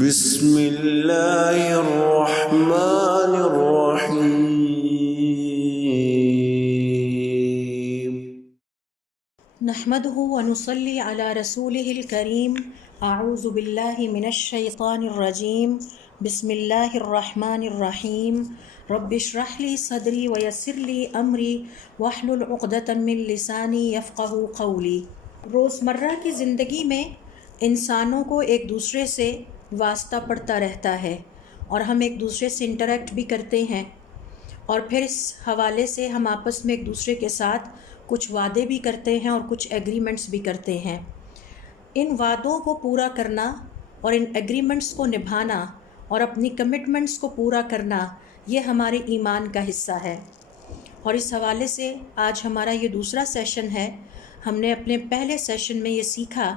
بسم اللہ الرحمن الرحیم نحمده ونصلي على رسوله الكريم اعوذ باللہ من الشیطان الرجیم بسم اللہ الرحمن الرحیم رب اشرح لي صدری ویسر لي امری واحلل عقدۃ من لسانی یفقهوا قولی۔ روزمرہ کی زندگی میں انسانوں کو ایک دوسرے سے واسطہ پڑتا رہتا ہے اور ہم ایک دوسرے سے انٹریکٹ بھی کرتے ہیں، اور پھر اس حوالے سے ہم آپس میں ایک دوسرے کے ساتھ کچھ وعدے بھی کرتے ہیں اور کچھ ایگریمنٹس بھی کرتے ہیں۔ ان وعدوں کو پورا کرنا اور ان ایگریمنٹس کو نبھانا اور اپنی کمٹمنٹس کو پورا کرنا یہ ہمارے ایمان کا حصہ ہے۔ اور اس حوالے سے آج ہمارا یہ دوسرا سیشن ہے۔ ہم نے اپنے پہلے سیشن میں یہ سیکھا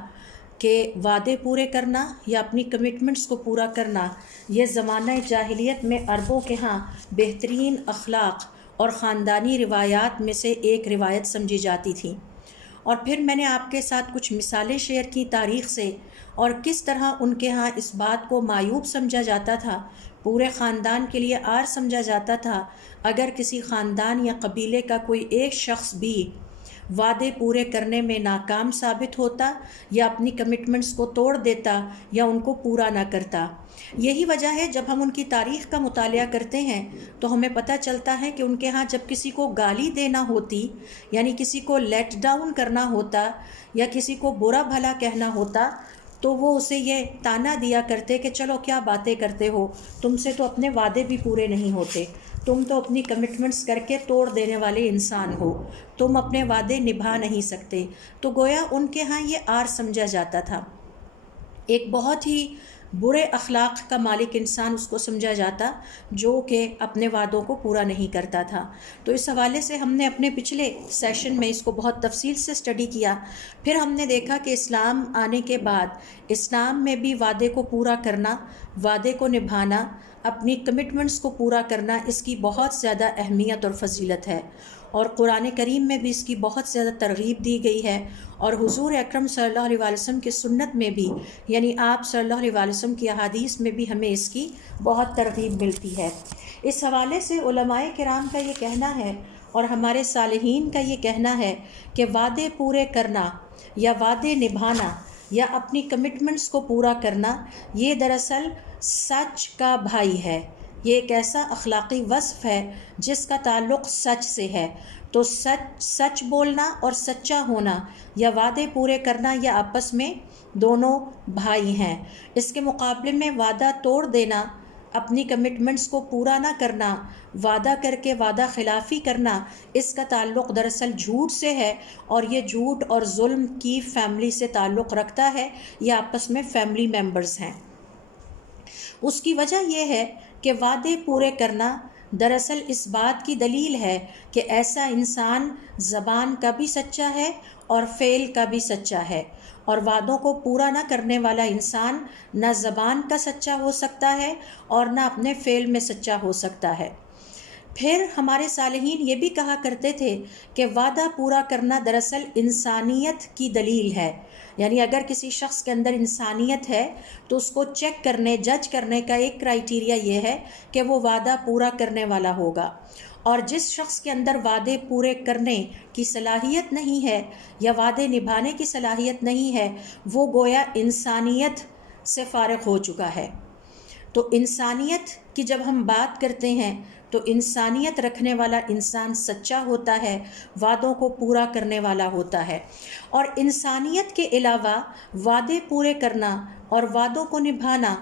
کہ وعدے پورے کرنا یا اپنی کمٹمنٹس کو پورا کرنا یہ زمانہ جاہلیت میں عربوں کے ہاں بہترین اخلاق اور خاندانی روایات میں سے ایک روایت سمجھی جاتی تھی۔ اور پھر میں نے آپ کے ساتھ کچھ مثالیں شیئر کی تاریخ سے، اور کس طرح ان کے ہاں اس بات کو معیوب سمجھا جاتا تھا، پورے خاندان کے لیے عار سمجھا جاتا تھا اگر کسی خاندان یا قبیلے کا کوئی ایک شخص بھی وعدے پورے کرنے میں ناکام ثابت ہوتا یا اپنی کمٹمنٹس کو توڑ دیتا یا ان کو پورا نہ کرتا۔ یہی وجہ ہے جب ہم ان کی تاریخ کا مطالعہ کرتے ہیں تو ہمیں پتہ چلتا ہے کہ ان کے ہاں جب کسی کو گالی دینا ہوتی، یعنی کسی کو لیٹ ڈاؤن کرنا ہوتا یا کسی کو برا بھلا کہنا ہوتا، تو وہ اسے یہ تانا دیا کرتے کہ چلو کیا باتیں کرتے ہو، تم سے تو اپنے وعدے بھی پورے نہیں ہوتے، تم تو اپنی کمٹمنٹس کر کے توڑ دینے والے انسان ہو، تم اپنے وعدے نبھا نہیں سکتے۔ تو گویا ان کے ہاں یہ عار سمجھا جاتا تھا، ایک بہت ہی برے اخلاق کا مالک انسان اس کو سمجھا جاتا جو کہ اپنے وعدوں کو پورا نہیں کرتا تھا۔ تو اس حوالے سے ہم نے اپنے پچھلے سیشن میں اس کو بہت تفصیل سے اسٹڈی کیا۔ پھر ہم نے دیکھا کہ اسلام آنے کے بعد اسلام میں بھی وعدے کو پورا کرنا، وعدے کو نبھانا، اپنی کمٹمنٹس کو پورا کرنا، اس کی بہت زیادہ اہمیت اور فضیلت ہے، اور قرآن کریم میں بھی اس کی بہت زیادہ ترغیب دی گئی ہے، اور حضور اکرم صلی اللہ علیہ وسلم کی سنت میں بھی، یعنی آپ صلی اللہ علیہ وسلم کی احادیث میں بھی ہمیں اس کی بہت ترغیب ملتی ہے۔ اس حوالے سے علماء کرام کا یہ کہنا ہے اور ہمارے صالحین کا یہ کہنا ہے کہ وعدے پورے کرنا یا وعدے نبھانا یا اپنی کمٹمنٹس کو پورا کرنا یہ دراصل سچ کا بھائی ہے۔ یہ ایک ایسا اخلاقی وصف ہے جس کا تعلق سچ سے ہے۔ تو سچ بولنا اور سچا ہونا یا وعدے پورے کرنا یہ آپس میں دونوں بھائی ہیں۔ اس کے مقابلے میں وعدہ توڑ دینا، اپنی کمٹمنٹس کو پورا نہ کرنا، وعدہ کر کے وعدہ خلافی کرنا، اس کا تعلق دراصل جھوٹ سے ہے، اور یہ جھوٹ اور ظلم کی فیملی سے تعلق رکھتا ہے، یہ آپس میں فیملی ممبرز ہیں۔ اس کی وجہ یہ ہے کہ وعدے پورے کرنا دراصل اس بات کی دلیل ہے کہ ایسا انسان زبان کا بھی سچا ہے اور فعل کا بھی سچا ہے، اور وعدوں کو پورا نہ کرنے والا انسان نہ زبان کا سچا ہو سکتا ہے اور نہ اپنے فعل میں سچا ہو سکتا ہے۔ پھر ہمارے صالحین یہ بھی کہا کرتے تھے کہ وعدہ پورا کرنا دراصل انسانیت کی دلیل ہے، یعنی اگر کسی شخص کے اندر انسانیت ہے تو اس کو چیک کرنے، جج کرنے کا ایک کرائیٹیریا یہ ہے کہ وہ وعدہ پورا کرنے والا ہوگا، اور جس شخص کے اندر وعدے پورے کرنے کی صلاحیت نہیں ہے یا وعدے نبھانے کی صلاحیت نہیں ہے وہ گویا انسانیت سے فارغ ہو چکا ہے۔ تو انسانیت کی جب ہم بات کرتے ہیں تو انسانیت رکھنے والا انسان سچا ہوتا ہے، وعدوں کو پورا کرنے والا ہوتا ہے، اور انسانیت کے علاوہ وعدے پورے کرنا اور وعدوں کو نبھانا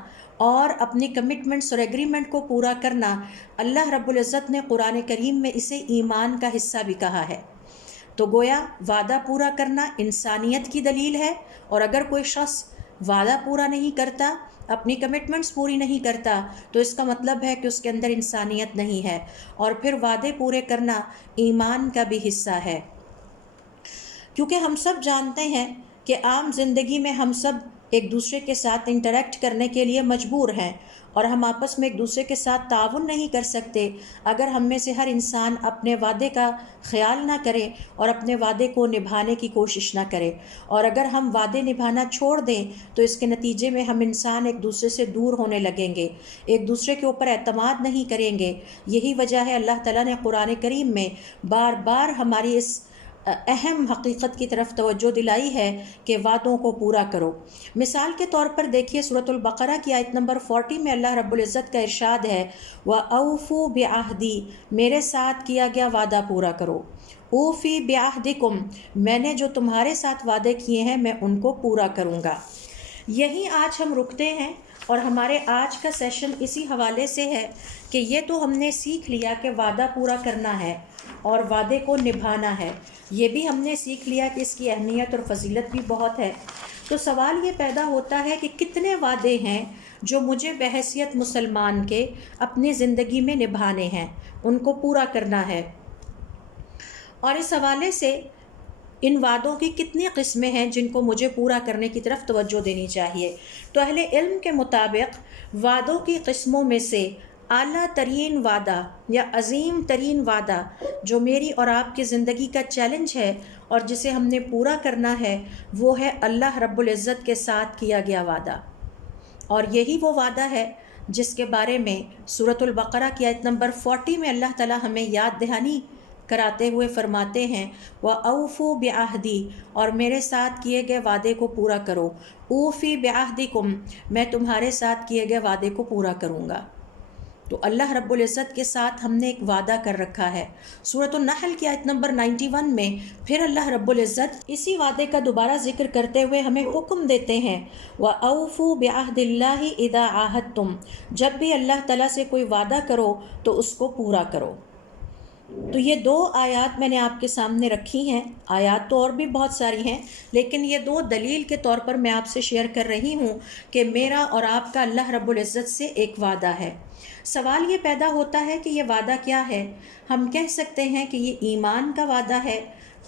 اور اپنی کمٹمنٹس اور ایگریمنٹ کو پورا کرنا، اللہ رب العزت نے قرآن کریم میں اسے ایمان کا حصہ بھی کہا ہے۔ تو گویا وعدہ پورا کرنا انسانیت کی دلیل ہے، اور اگر کوئی شخص وعدہ پورا نہیں کرتا، اپنی کمٹمنٹس پوری نہیں کرتا، تو اس کا مطلب ہے کہ اس کے اندر انسانیت نہیں ہے، اور پھر وعدے پورے کرنا ایمان کا بھی حصہ ہے۔ کیونکہ ہم سب جانتے ہیں کہ عام زندگی میں ہم سب ایک دوسرے کے ساتھ انٹریکٹ کرنے کے لیے مجبور ہیں، اور ہم آپس میں ایک دوسرے کے ساتھ تعاون نہیں کر سکتے اگر ہم میں سے ہر انسان اپنے وعدے کا خیال نہ کرے اور اپنے وعدے کو نبھانے کی کوشش نہ کرے۔ اور اگر ہم وعدے نبھانا چھوڑ دیں تو اس کے نتیجے میں ہم انسان ایک دوسرے سے دور ہونے لگیں گے، ایک دوسرے کے اوپر اعتماد نہیں کریں گے۔ یہی وجہ ہے اللہ تعالیٰ نے قرآن کریم میں بار بار ہماری اس اہم حقیقت کی طرف توجہ دلائی ہے کہ وعدوں کو پورا کرو۔ مثال کے طور پر دیکھیے سورۃ البقرہ کی آیت نمبر 40 میں اللہ رب العزت کا ارشاد ہے وَأَوْفُوا بِعَهْدِي، میرے ساتھ کیا گیا وعدہ پورا کرو۔ اوفی بعہدکم، میں نے جو تمہارے ساتھ وعدے کیے ہیں میں ان کو پورا کروں گا۔ یہی آج ہم رکتے ہیں، اور ہمارے آج کا سیشن اسی حوالے سے ہے کہ یہ تو ہم نے سیکھ لیا کہ وعدہ پورا کرنا ہے اور وعدے کو نبھانا ہے، یہ بھی ہم نے سیکھ لیا کہ اس کی اہمیت اور فضیلت بھی بہت ہے۔ تو سوال یہ پیدا ہوتا ہے کہ کتنے وعدے ہیں جو مجھے بحیثیت مسلمان کے اپنی زندگی میں نبھانے ہیں، ان کو پورا کرنا ہے، اور اس حوالے سے ان وعدوں کی کتنی قسمیں ہیں جن کو مجھے پورا کرنے کی طرف توجہ دینی چاہیے۔ تو اہل علم کے مطابق وعدوں کی قسموں میں سے اعلیٰ ترین وعدہ یا عظیم ترین وعدہ جو میری اور آپ کی زندگی کا چیلنج ہے اور جسے ہم نے پورا کرنا ہے، وہ ہے اللہ رب العزت کے ساتھ کیا گیا وعدہ۔ اور یہی وہ وعدہ ہے جس کے بارے میں سورۃ البقرہ کی آیت نمبر 40 میں اللہ تعالیٰ ہمیں یاد دہانی کراتے ہوئے فرماتے ہیں وَأَوْفُوا بِعَهْدِي، اور میرے ساتھ کیے گئے وعدے کو پورا کرو۔ اوفی بعہدکم، میں تمہارے ساتھ کیے گئے وعدے کو پورا کروں گا۔ تو اللہ رب العزت کے ساتھ ہم نے ایک وعدہ کر رکھا ہے۔ سورۃ النحل کی آیت نمبر 91 میں پھر اللہ رب العزت اسی وعدے کا دوبارہ ذکر کرتے ہوئے ہمیں حکم دیتے ہیں وَأَوْفُوا بِعَهْدِ اللَّهِ إِذَا عَاهَدتُّمْ، جب بھی اللہ تعالیٰ سے کوئی وعدہ کرو تو اس کو پورا کرو۔ تو یہ دو آیات میں نے آپ کے سامنے رکھی ہیں، آیات تو اور بھی بہت ساری ہیں، لیکن یہ دو دلیل کے طور پر میں آپ سے شیئر کر رہی ہوں کہ میرا اور آپ کا اللہ رب العزت سے ایک وعدہ ہے۔ سوال یہ پیدا ہوتا ہے کہ یہ وعدہ کیا ہے؟ ہم کہہ سکتے ہیں کہ یہ ایمان کا وعدہ ہے،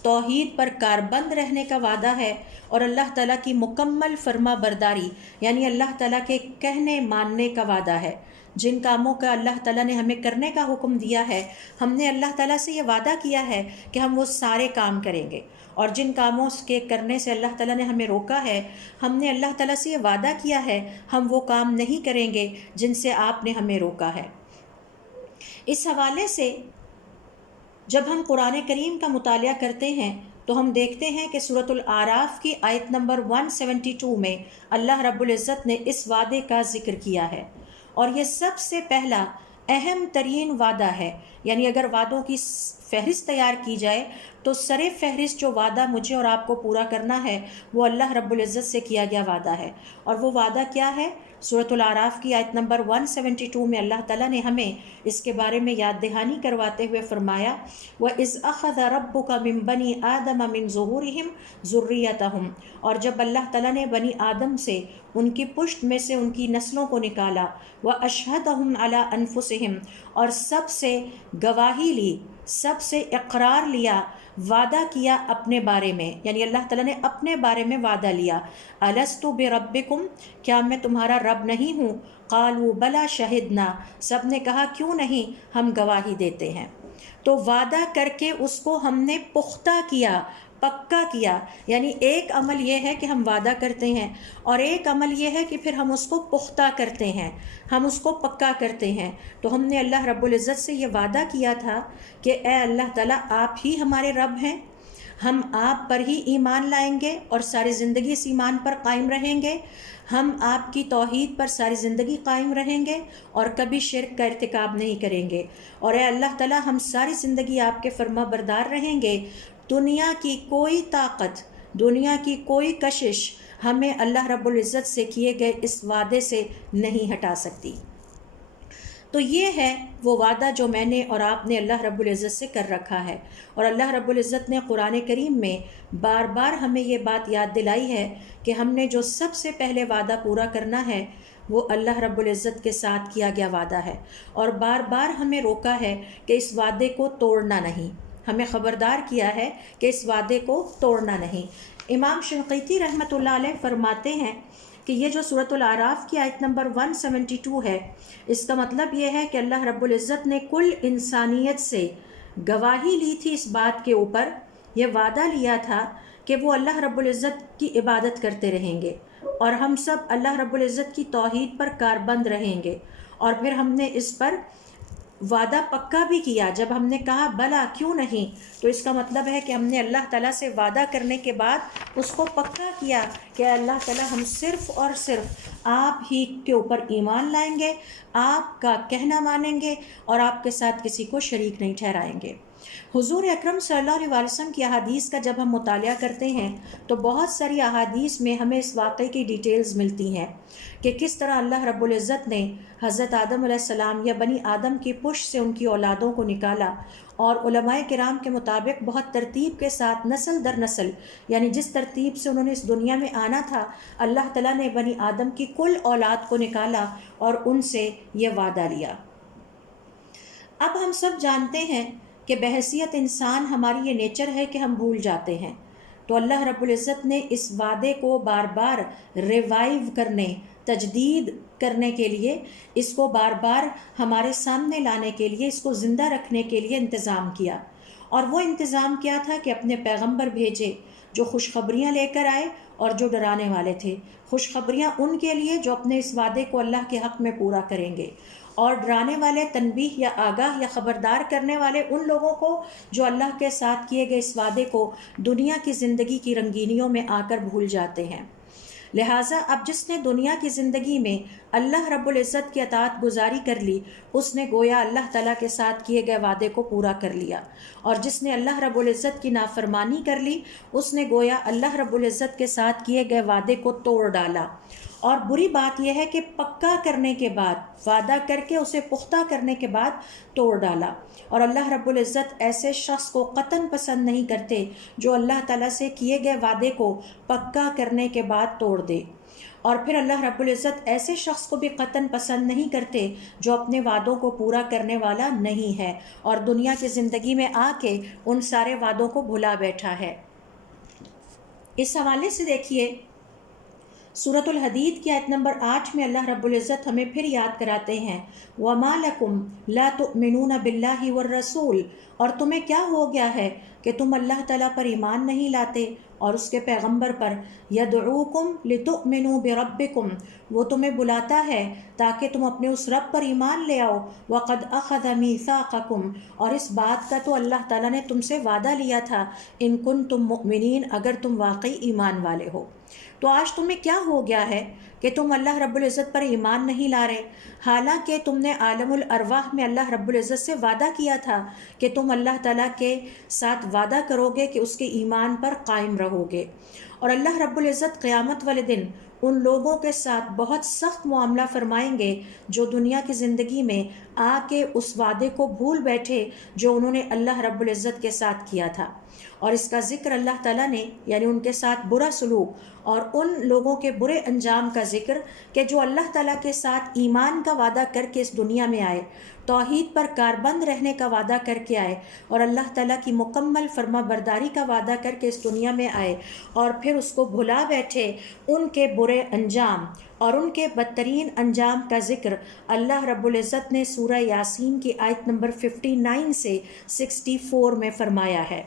توحید پر کاربند رہنے کا وعدہ ہے، اور اللہ تعالیٰ کی مکمل فرما برداری یعنی اللہ تعالیٰ کے کہنے ماننے کا وعدہ ہے۔ جن کاموں کا اللہ تعالیٰ نے ہمیں کرنے کا حکم دیا ہے، ہم نے اللہ تعالیٰ سے یہ وعدہ کیا ہے کہ ہم وہ سارے کام کریں گے، اور جن کاموں کے کرنے سے اللہ تعالیٰ نے ہمیں روکا ہے، ہم نے اللہ تعالیٰ سے یہ وعدہ کیا ہے ہم وہ کام نہیں کریں گے جن سے آپ نے ہمیں روکا ہے۔ اس حوالے سے جب ہم قرآن کریم کا مطالعہ کرتے ہیں تو ہم دیکھتے ہیں کہ سورۃ الاعراف کی آیت نمبر 172 میں اللہ رب العزت نے اس وعدے کا ذکر کیا ہے، اور یہ سب سے پہلا اہم ترین وعدہ ہے۔ یعنی اگر وعدوں کی فہرست تیار کی جائے تو سر فہرست جو وعدہ مجھے اور آپ کو پورا کرنا ہے وہ اللہ رب العزت سے کیا گیا وعدہ ہے۔ اور وہ وعدہ کیا ہے؟ سورۃ الاعراف کی آیت نمبر 172 میں اللہ تعالیٰ نے ہمیں اس کے بارے میں یاد دہانی کرواتے ہوئے فرمایا وَإِذْ أَخَذَ رَبُّكَ مِن بَنِي آدَمَ مِن ظُهُورِهِمْ ذُرِّيَّتَهُمْ، اور جب اللہ تعالیٰ نے بنی آدم سے ان کی پشت میں سے ان کی نسلوں کو نکالا وَأَشْهَدَهُمْ عَلَىٰ أَنفُسِهِمْ، اور سب سے گواہی لی، سب سے اقرار لیا، وعدہ کیا اپنے بارے میں، یعنی اللہ تعالیٰ نے اپنے بارے میں وعدہ لیا أَلَسْتُ بِرَبِّكُمْ، کیا میں تمہارا رب نہیں ہوں؟ قالوا بلا شہدنا، سب نے کہا کیوں نہیں، ہم گواہی دیتے ہیں۔ تو وعدہ کر کے اس کو ہم نے پختہ کیا، پکا کیا، یعنی ایک عمل یہ ہے کہ ہم وعدہ کرتے ہیں، اور ایک عمل یہ ہے کہ پھر ہم اس کو پختہ کرتے ہیں، ہم اس کو پکا کرتے ہیں۔ تو ہم نے اللہ رب العزت سے یہ وعدہ کیا تھا کہ اے اللہ تعالیٰ آپ ہی ہمارے رب ہیں، ہم آپ پر ہی ایمان لائیں گے اور ساری زندگی اس ایمان پر قائم رہیں گے، ہم آپ کی توحید پر ساری زندگی قائم رہیں گے اور کبھی شرک کا ارتکاب نہیں کریں گے، اور اے اللہ تعالیٰ ہم ساری زندگی آپ کے فرما بردار رہیں گے۔ دنیا کی کوئی طاقت، دنیا کی کوئی کشش ہمیں اللہ رب العزت سے کیے گئے اس وعدے سے نہیں ہٹا سکتی۔ تو یہ ہے وہ وعدہ جو میں نے اور آپ نے اللہ رب العزت سے کر رکھا ہے، اور اللہ رب العزت نے قرآن کریم میں بار بار ہمیں یہ بات یاد دلائی ہے کہ ہم نے جو سب سے پہلے وعدہ پورا کرنا ہے وہ اللہ رب العزت کے ساتھ کیا گیا وعدہ ہے، اور بار بار ہمیں روکا ہے کہ اس وعدے کو توڑنا نہیں، ہمیں خبردار کیا ہے کہ اس وعدے کو توڑنا نہیں۔ امام شنقیطی رحمۃ اللہ علیہ فرماتے ہیں کہ یہ جو سورۃ الاعراف کی آیت نمبر 172 ہے، اس کا مطلب یہ ہے کہ اللہ رب العزت نے کل انسانیت سے گواہی لی تھی اس بات کے اوپر، یہ وعدہ لیا تھا کہ وہ اللہ رب العزت کی عبادت کرتے رہیں گے اور ہم سب اللہ رب العزت کی توحید پر کاربند رہیں گے۔ اور پھر ہم نے اس پر وعدہ پکا بھی کیا۔ جب ہم نے کہا بلا کیوں نہیں، تو اس کا مطلب ہے کہ ہم نے اللہ تعالیٰ سے وعدہ کرنے کے بعد اس کو پکا کیا کہ اللہ تعالیٰ ہم صرف اور صرف آپ ہی کے اوپر ایمان لائیں گے، آپ کا کہنا مانیں گے اور آپ کے ساتھ کسی کو شریک نہیں ٹھہرائیں گے۔ حضور اکرم صلی اللہ علیہ وسلم کی احادیث کا جب ہم مطالعہ کرتے ہیں تو بہت ساری احادیث میں ہمیں اس واقعے کی ڈیٹیلز ملتی ہیں کہ کس طرح اللہ رب العزت نے حضرت آدم علیہ السلام یا بنی آدم کی پشت سے ان کی اولادوں کو نکالا، اور علماء کرام کے مطابق بہت ترتیب کے ساتھ نسل در نسل، یعنی جس ترتیب سے انہوں نے اس دنیا میں آنا تھا، اللہ تعالیٰ نے بنی آدم کی کل اولاد کو نکالا اور ان سے یہ وعدہ لیا۔ اب ہم سب جانتے ہیں کہ بحیثیت انسان ہماری یہ نیچر ہے کہ ہم بھول جاتے ہیں، تو اللہ رب العزت نے اس وعدے کو بار بار ریوائیو کرنے، تجدید کرنے کے لیے، اس کو بار بار ہمارے سامنے لانے کے لیے، اس کو زندہ رکھنے کے لیے انتظام کیا۔ اور وہ انتظام کیا تھا کہ اپنے پیغمبر بھیجے جو خوشخبریاں لے کر آئے اور جو ڈرانے والے تھے۔ خوشخبریاں ان کے لیے جو اپنے اس وعدے کو اللہ کے حق میں پورا کریں گے، اور ڈرانے والے، تنبیہ یا آگاہ یا خبردار کرنے والے ان لوگوں کو جو اللہ کے ساتھ کیے گئے اس وعدے کو دنیا کی زندگی کی رنگینیوں میں آ کر بھول جاتے ہیں۔ لہٰذا اب جس نے دنیا کی زندگی میں اللہ رب العزت کی اطاعت گزاری کر لی، اس نے گویا اللہ تعالیٰ کے ساتھ کیے گئے وعدے کو پورا کر لیا، اور جس نے اللہ رب العزت کی نافرمانی کر لی، اس نے گویا اللہ رب العزت کے ساتھ کیے گئے وعدے کو توڑ ڈالا۔ اور بری بات یہ ہے کہ پکا کرنے کے بعد، وعدہ کر کے اسے پختہ کرنے کے بعد توڑ ڈالا۔ اور اللہ رب العزت ایسے شخص کو قطعاً پسند نہیں کرتے جو اللہ تعالیٰ سے کیے گئے وعدے کو پکا کرنے کے بعد توڑ دے، اور پھر اللہ رب العزت ایسے شخص کو بھی قطعاً پسند نہیں کرتے جو اپنے وعدوں کو پورا کرنے والا نہیں ہے اور دنیا کی زندگی میں آ کے ان سارے وعدوں کو بھلا بیٹھا ہے۔ اس حوالے سے دیکھیے سورۃ الحدید کی آیت نمبر 8 میں اللہ رب العزت ہمیں پھر یاد کراتے ہیں وَمَا لَكُمْ لَا تُؤْمِنُونَ بِاللَّهِ وَالرَّسُولِ، اور تمہیں کیا ہو گیا ہے کہ تم اللہ تعالیٰ پر ایمان نہیں لاتے اور اس کے پیغمبر پر۔ يَدْعُوكُمْ لِتُؤْمِنُوا بِرَبِّكُمْ، وہ تمہیں بلاتا ہے تاکہ تم اپنے اس رب پر ایمان لے آؤ۔ وَقَدْ أَخَذَ مِيثَاقَكُمْ، اور اس بات کا تو اللہ تعالیٰ نے تم سے وعدہ لیا تھا، إِن كُنتُم مُؤْمِنِينَ، اگر تم واقعی ایمان والے ہو۔ تو آج تمہیں کیا ہو گیا ہے کہ تم اللہ رب العزت پر ایمان نہیں لا رہے، حالانکہ تم نے عالم الارواح میں اللہ رب العزت سے وعدہ کیا تھا کہ تم اللہ تعالیٰ کے ساتھ وعدہ کرو گے کہ اس کے ایمان پر قائم رہو گے۔ اور اللہ رب العزت قیامت والے دن ان لوگوں کے ساتھ بہت سخت معاملہ فرمائیں گے جو دنیا کی زندگی میں آ کے اس وعدے کو بھول بیٹھے جو انہوں نے اللہ رب العزت کے ساتھ کیا تھا۔ اور اس کا ذکر اللہ تعالیٰ نے، یعنی ان کے ساتھ برا سلوک اور ان لوگوں کے برے انجام کا ذکر کہ جو اللہ تعالیٰ کے ساتھ ایمان کا وعدہ کر کے اس دنیا میں آئے، توحید پر کاربند رہنے کا وعدہ کر کے آئے اور اللہ تعالیٰ کی مکمل فرما برداری کا وعدہ کر کے اس دنیا میں آئے اور پھر اس کو بھلا بیٹھے، ان کے برے انجام اور ان کے بدترین انجام کا ذکر اللہ رب العزت نے سورہ یاسین کی آیت نمبر 59 سے 64 میں فرمایا ہے۔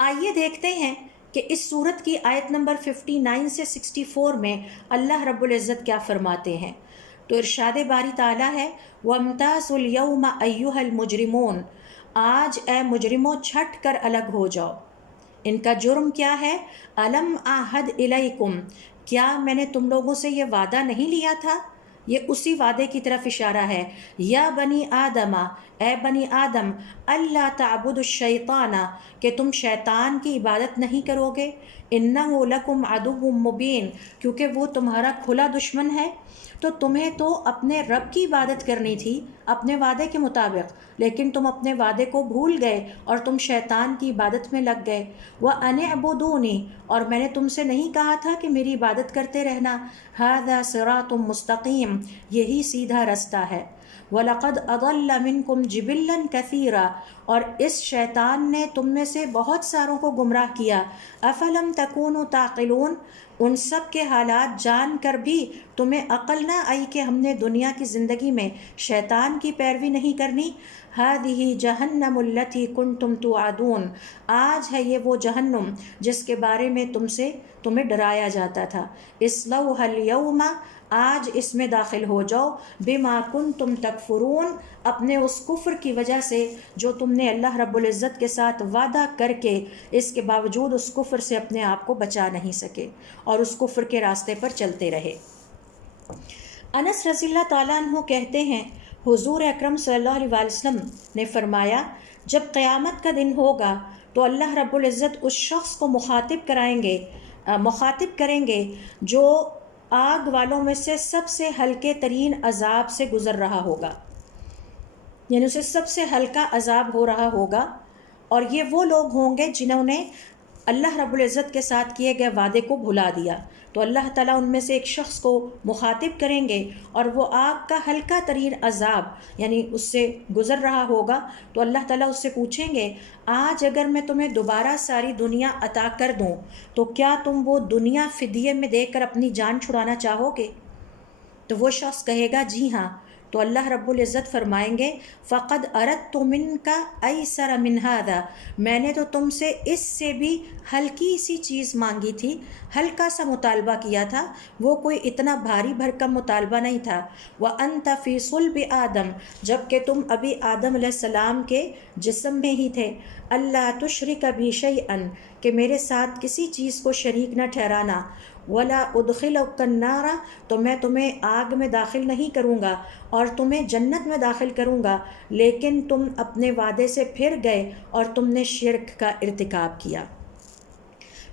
آئیے دیکھتے ہیں کہ اس سورت کی آیت نمبر 59 سے 64 میں اللہ رب العزت کیا فرماتے ہیں۔ تو ارشاد باری تعالیٰ ہے وَامْتَازُوا الْيَوْمَ أَيُّهَا الْمُجْرِمُونَ، آج اے مجرموں چھٹ کر الگ ہو جاؤ۔ ان کا جرم کیا ہے؟ أَلَمْ أَعْهَدْ إِلَيْكُمْ، کیا میں نے تم لوگوں سے یہ وعدہ نہیں لیا تھا؟ یہ اسی وعدے کی طرف اشارہ ہے۔ یا بنی آدم، اے بنی آدم، اللہ تعبدوا الشیطان، کہ تم شیطان کی عبادت نہیں کرو گے، انہ لکم عدو مبین، کیونکہ وہ تمہارا کھلا دشمن ہے۔ تو تمہیں تو اپنے رب کی عبادت کرنی تھی اپنے وعدے کے مطابق، لیکن تم اپنے وعدے کو بھول گئے اور تم شیطان کی عبادت میں لگ گئے۔ وَأَنِ اعْبُدُونِی، اور میں نے تم سے نہیں کہا تھا کہ میری عبادت کرتے رہنا۔ هَذَا صِرَاطٌ مُسْتَقِيمٌ، یہی سیدھا رستہ ہے۔ وَلَقَدْ أَضَلَّ مِنْكُمْ جِبِلًّا كَثِيرًا، اور اس شیطان نے تم میں سے بہت ساروں کو گمراہ کیا. أَفَلَمْ تَكُونُوا تَعْقِلُونَ، ان سب کے حالات جان کر بھی تمہیں عقل نہ آئی کہ ہم نے دنیا کی زندگی میں شیطان کی پیروی نہیں کرنی. هَذِهِ جَهَنَّمُ الَّتِي كُنْتُمْ تُوعَدُونَ، آج ہے یہ وہ جہنم جس کے بارے میں تمہیں ڈرایا جاتا تھا. اصلوها اليوم، آج اس میں داخل ہو جاؤ. بما کنتم تکفرون، اپنے اس کفر کی وجہ سے جو تم نے اللہ رب العزت کے ساتھ وعدہ کر کے اس کے باوجود اس کفر سے اپنے آپ کو بچا نہیں سکے اور اس کفر کے راستے پر چلتے رہے. انس رضی اللہ تعالیٰ عنہ کہتے ہیں حضور اکرم صلی اللہ علیہ وسلم نے فرمایا جب قیامت کا دن ہوگا تو اللہ رب العزت اس شخص کو مخاطب کریں گے جو آگ والوں میں سے سب سے ہلکے ترین عذاب سے گزر رہا ہوگا، یعنی اسے سب سے ہلکا عذاب ہو رہا ہوگا. اور یہ وہ لوگ ہوں گے جنہوں نے اللہ رب العزت کے ساتھ کیے گئے وعدے کو بھلا دیا. تو اللہ تعالیٰ ان میں سے ایک شخص کو مخاطب کریں گے اور وہ آگ کا ہلکا ترین عذاب یعنی اس سے گزر رہا ہوگا. تو اللہ تعالیٰ اس سے پوچھیں گے آج اگر میں تمہیں دوبارہ ساری دنیا عطا کر دوں تو کیا تم وہ دنیا فدیے میں دے کر اپنی جان چھڑانا چاہو گے؟ تو وہ شخص کہے گا جی ہاں. تو اللہ رب العزت فرمائیں گے فقد اردت منک ایسر من ھذا، میں نے تو تم سے اس سے بھی ہلکی سی چیز مانگی تھی، ہلکا سا مطالبہ کیا تھا، وہ کوئی اتنا بھاری بھرکم مطالبہ نہیں تھا. وانت فی صلب آدم، جب کہ تم ابھی آدم علیہ السلام کے جسم میں ہی تھے. اللہ تشرک بی شیئا، کہ میرے ساتھ کسی چیز کو شریک نہ ٹھہرانا. ولا ادخلک النار، تو میں تمہیں آگ میں داخل نہیں کروں گا اور تمہیں جنت میں داخل کروں گا، لیکن تم اپنے وعدے سے پھر گئے اور تم نے شرک کا ارتکاب کیا.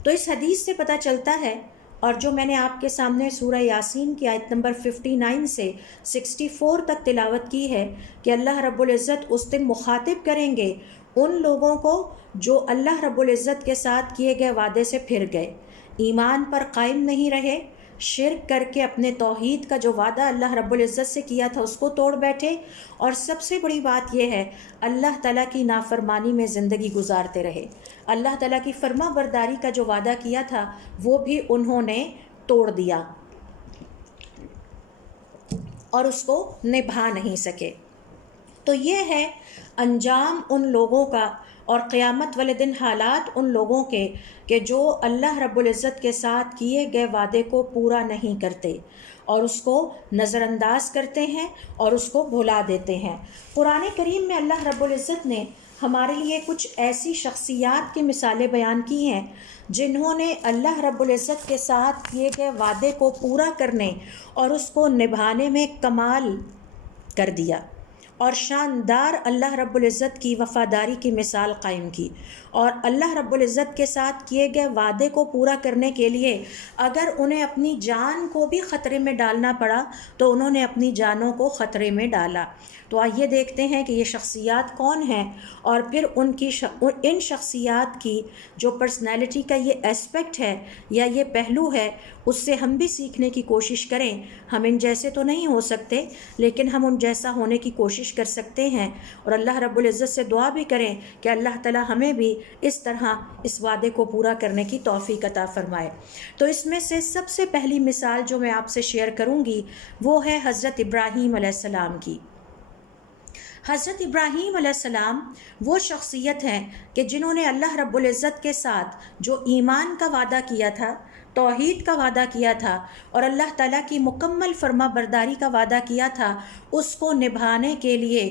تو اس حدیث سے پتہ چلتا ہے، اور جو میں نے آپ کے سامنے سورہ یاسین کی آیت نمبر 59 سے 64 تک تلاوت کی ہے، کہ اللہ رب العزت اس دن مخاطب کریں گے ان لوگوں کو جو اللہ رب العزت کے ساتھ کیے گئے وعدے سے پھر گئے، ایمان پر قائم نہیں رہے، شرک کر کے اپنے توحید کا جو وعدہ اللہ رب العزت سے کیا تھا اس کو توڑ بیٹھے، اور سب سے بڑی بات یہ ہے اللہ تعالیٰ کی نافرمانی میں زندگی گزارتے رہے. اللہ تعالیٰ کی فرما برداری کا جو وعدہ کیا تھا وہ بھی انہوں نے توڑ دیا اور اس کو نبھا نہیں سکے. تو یہ ہے انجام ان لوگوں کا اور قیامت والے دن حالات ان لوگوں کے کہ جو اللہ رب العزت کے ساتھ کیے گئے وعدے کو پورا نہیں کرتے اور اس کو نظر انداز کرتے ہیں اور اس کو بھلا دیتے ہیں. قرآن کریم میں اللہ رب العزت نے ہمارے لیے کچھ ایسی شخصیات کی مثالیں بیان کی ہیں جنہوں نے اللہ رب العزت کے ساتھ کیے گئے وعدے کو پورا کرنے اور اس کو نبھانے میں کمال کر دیا اور شاندار اللہ رب العزت کی وفاداری کی مثال قائم کی. اور اللہ رب العزت کے ساتھ کیے گئے وعدے کو پورا کرنے کے لیے اگر انہیں اپنی جان کو بھی خطرے میں ڈالنا پڑا تو انہوں نے اپنی جانوں کو خطرے میں ڈالا. تو آئیے دیکھتے ہیں کہ یہ شخصیات کون ہیں اور پھر ان شخصیات کی جو پرسنالٹی کا یہ اسپیکٹ ہے یا یہ پہلو ہے اس سے ہم بھی سیکھنے کی کوشش کریں. ہم ان جیسے تو نہیں ہو سکتے لیکن ہم ان جیسا ہونے کی کوشش کر سکتے ہیں اور اللہ رب العزت سے دعا بھی کریں کہ اللہ تعالی ہمیں بھی اس طرح اس وعدے کو پورا کرنے کی توفیق عطا فرمائے. تو اس میں سے سب سے پہلی مثال جو میں آپ سے شیئر کروں گی وہ ہے حضرت ابراہیم علیہ السلام کی. حضرت ابراہیم علیہ السلام وہ شخصیت ہیں کہ جنہوں نے اللہ رب العزت کے ساتھ جو ایمان کا وعدہ کیا تھا، توحید کا وعدہ کیا تھا اور اللہ تعالیٰ کی مکمل فرما برداری کا وعدہ کیا تھا، اس کو نبھانے کے لیے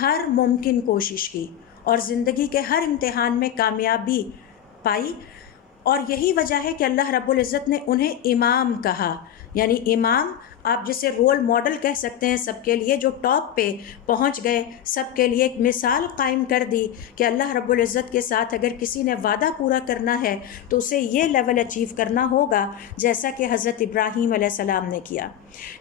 ہر ممکن کوشش کی اور زندگی کے ہر امتحان میں کامیابی پائی. اور یہی وجہ ہے کہ اللہ رب العزت نے انہیں امام کہا، یعنی امام آپ جسے رول ماڈل کہہ سکتے ہیں سب کے لیے، جو ٹاپ پہ پہنچ گئے، سب کے لیے ایک مثال قائم کر دی کہ اللہ رب العزت کے ساتھ اگر کسی نے وعدہ پورا کرنا ہے تو اسے یہ لیول اچیو کرنا ہوگا جیسا کہ حضرت ابراہیم علیہ السلام نے کیا.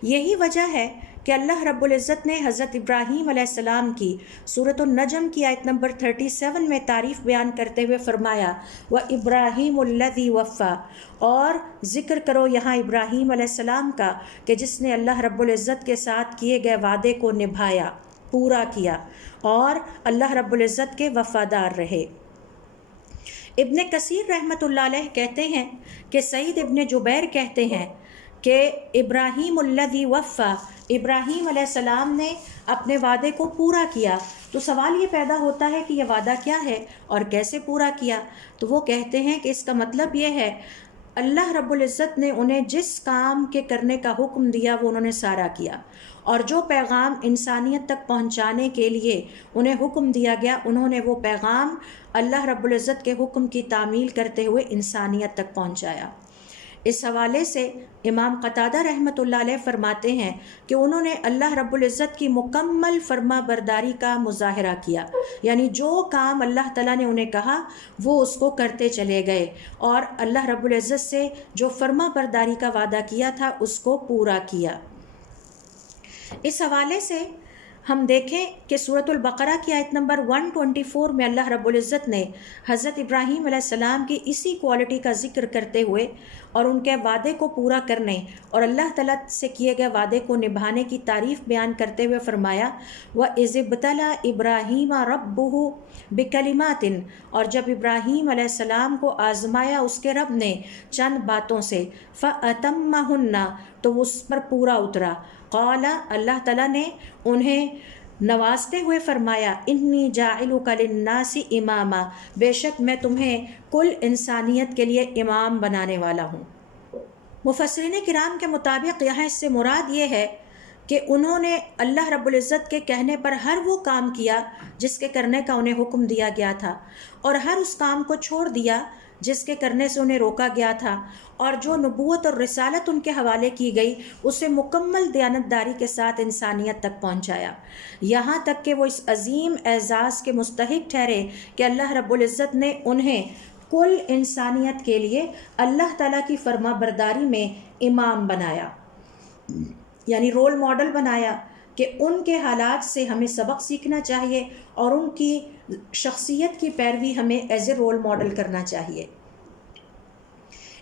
یہی وجہ ہے کہ اللہ رب العزت نے حضرت ابراہیم علیہ السلام کی سورۃ النجم کی آیت نمبر 37 میں تعریف بیان کرتے ہوئے فرمایا وَإِبْرَاهِيمُ الَّذِي وَفَّى، اور ذکر کرو یہاں ابراہیم علیہ السلام کا کہ جس جس نے اللہ رب العزت کے ساتھ کیے گئے وعدے کو نبھایا، پورا کیا اور اللہ رب العزت کے وفادار رہے۔ ابن کثیر رحمۃ اللہ علیہ کہتے ہیں کہ سعید ابن جبیر کہتے ہیں کہ ابراہیم الذی وفا، ابراہیم علیہ السلام نے اپنے وعدے کو پورا کیا۔ تو سوال یہ پیدا ہوتا ہے کہ یہ وعدہ کیا ہے اور کیسے پورا کیا؟ تو وہ کہتے ہیں کہ اس کا مطلب یہ ہے اللہ رب العزت نے انہیں جس کام کے کرنے کا حکم دیا وہ انہوں نے سارا کیا، اور جو پیغام انسانیت تک پہنچانے کے لیے انہیں حکم دیا گیا انہوں نے وہ پیغام اللہ رب العزت کے حکم کی تعمیل کرتے ہوئے انسانیت تک پہنچایا۔ اس حوالے سے امام قتادہ رحمۃ اللہ علیہ فرماتے ہیں کہ انہوں نے اللہ رب العزت کی مکمل فرما برداری کا مظاہرہ کیا، یعنی جو کام اللہ تعالیٰ نے انہیں کہا وہ اس کو کرتے چلے گئے، اور اللہ رب العزت سے جو فرما برداری کا وعدہ کیا تھا اس کو پورا کیا۔ اس حوالے سے ہم دیکھیں کہ سورۃ البقرہ کی آیت نمبر 124 میں اللہ رب العزت نے حضرت ابراہیم علیہ السلام کی اسی کوالٹی کا ذکر کرتے ہوئے اور ان کے وعدے کو پورا کرنے اور اللہ تعالیٰ سے کیے گئے وعدے کو نبھانے کی تعریف بیان کرتے ہوئے فرمایا وَإِذِ ابْتَلَىٰ إِبْرَاهِيمَ رَبُّهُ بِكَلِمَاتٍ، اور جب ابراہیم علیہ السلام کو آزمایا اس کے رب نے چند باتوں سے، فَأَتَمَّهُنَّ، تو اس پر پورا اترا، قال، اللہ تعالیٰ نے انہیں نوازتے ہوئے فرمایا انی جاعلک للناس اماما، بے شک میں تمہیں کل انسانیت کے لیے امام بنانے والا ہوں۔ مفسرین کرام کے مطابق یہاں اس سے مراد یہ ہے کہ انہوں نے اللہ رب العزت کے کہنے پر ہر وہ کام کیا جس کے کرنے کا انہیں حکم دیا گیا تھا، اور ہر اس کام کو چھوڑ دیا جس کے کرنے سے انہیں روکا گیا تھا، اور جو نبوت اور رسالت ان کے حوالے کی گئی اسے مکمل دیانتداری کے ساتھ انسانیت تک پہنچایا، یہاں تک کہ وہ اس عظیم اعزاز کے مستحق ٹھہرے کہ اللہ رب العزت نے انہیں کل انسانیت کے لیے اللہ تعالیٰ کی فرما برداری میں امام بنایا، یعنی رول ماڈل بنایا کہ ان کے حالات سے ہمیں سبق سیکھنا چاہیے اور ان کی شخصیت کی پیروی ہمیں ایز اے رول ماڈل کرنا چاہیے۔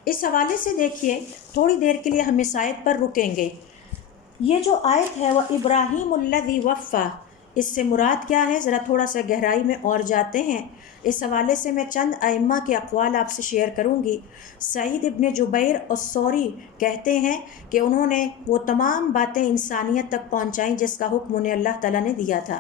اس حوالے سے دیکھیے تھوڑی دیر کے لیے ہم اس آیت پر رکیں گے۔ یہ جو آیت ہے وہ ابراہیم الذی وفا، اس سے مراد کیا ہے؟ ذرا تھوڑا سا گہرائی میں اور جاتے ہیں۔ اس حوالے سے میں چند ائمہ کے اقوال آپ سے شیئر کروں گی۔ سعید ابن جبیر الثوری کہتے ہیں کہ انہوں نے وہ تمام باتیں انسانیت تک پہنچائیں جس کا حکم انہیں اللہ تعالیٰ نے دیا تھا،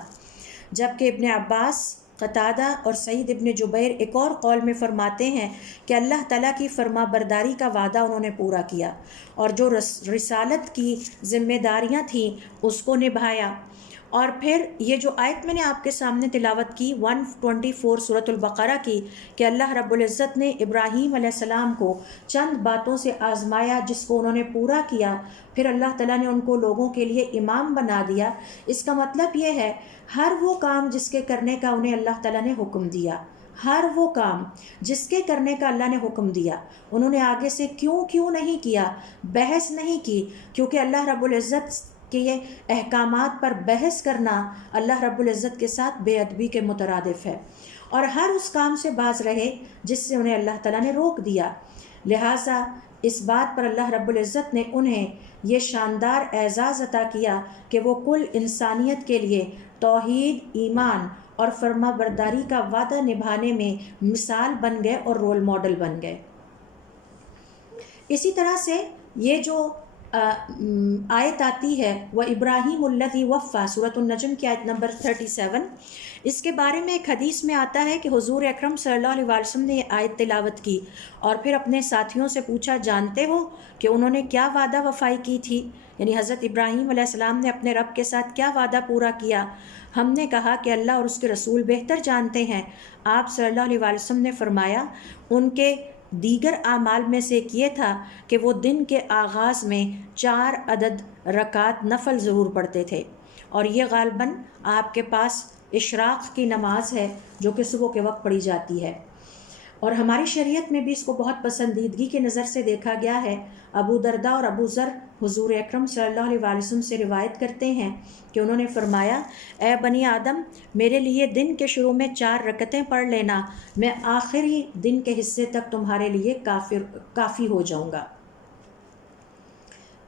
جبکہ ابن عباس، قتادہ اور سعید ابن جبیر ایک اور قول میں فرماتے ہیں کہ اللہ تعالیٰ کی فرما برداری کا وعدہ انہوں نے پورا کیا، اور جو رسالت کی ذمہ داریاں تھیں اس کو نبھایا۔ اور پھر یہ جو آیت میں نے آپ کے سامنے تلاوت کی 124 سورۃ البقرہ کی، کہ اللہ رب العزت نے ابراہیم علیہ السلام کو چند باتوں سے آزمایا جس کو انہوں نے پورا کیا، پھر اللہ تعالیٰ نے ان کو لوگوں کے لیے امام بنا دیا۔ اس کا مطلب یہ ہے ہر وہ کام جس کے کرنے کا انہیں اللہ تعالیٰ نے حکم دیا، ہر وہ کام جس کے کرنے کا اللہ نے حکم دیا، انہوں نے آگے سے کیوں نہیں کیا، بحث نہیں کی، کیونکہ اللہ رب العزت کہ یہ احکامات پر بحث کرنا اللہ رب العزت کے ساتھ بے ادبی کے مترادف ہے، اور ہر اس کام سے باز رہے جس سے انہیں اللہ تعالیٰ نے روک دیا۔ لہٰذا اس بات پر اللہ رب العزت نے انہیں یہ شاندار اعزاز عطا کیا کہ وہ کل انسانیت کے لیے توحید، ایمان اور فرما برداری کا وعدہ نبھانے میں مثال بن گئے اور رول ماڈل بن گئے۔ اسی طرح سے یہ جو آیت آتی ہے وہ ابراہیم الذی وفا، سورۃ النجم کی آیت نمبر 37، اس کے بارے میں ایک حدیث میں آتا ہے کہ حضور اکرم صلی اللہ علیہ وسلم نے یہ آیت تلاوت کی اور پھر اپنے ساتھیوں سے پوچھا جانتے ہو کہ انہوں نے کیا وعدہ وفائی کی تھی، یعنی حضرت ابراہیم علیہ السلام نے اپنے رب کے ساتھ کیا وعدہ پورا کیا؟ ہم نے کہا کہ اللہ اور اس کے رسول بہتر جانتے ہیں۔ آپ صلی اللہ علیہ وسلم نے فرمایا ان کے دیگر اعمال میں سے ایک یہ تھا کہ وہ دن کے آغاز میں 4 عدد رکعت نفل ضرور پڑھتے تھے، اور یہ غالباً آپ کے پاس اشراق کی نماز ہے جو کہ صبح کے وقت پڑھی جاتی ہے، اور ہماری شریعت میں بھی اس کو بہت پسندیدگی کے نظر سے دیکھا گیا ہے۔ ابو درداء اور ابو ذر حضور اکرم صلی اللہ علیہ وسلم سے روایت کرتے ہیں کہ انہوں نے فرمایا اے بنی آدم، میرے لیے دن کے شروع میں 4 رکعتیں پڑھ لینا، میں آخری دن کے حصے تک تمہارے لیے کافی ہو جاؤں گا۔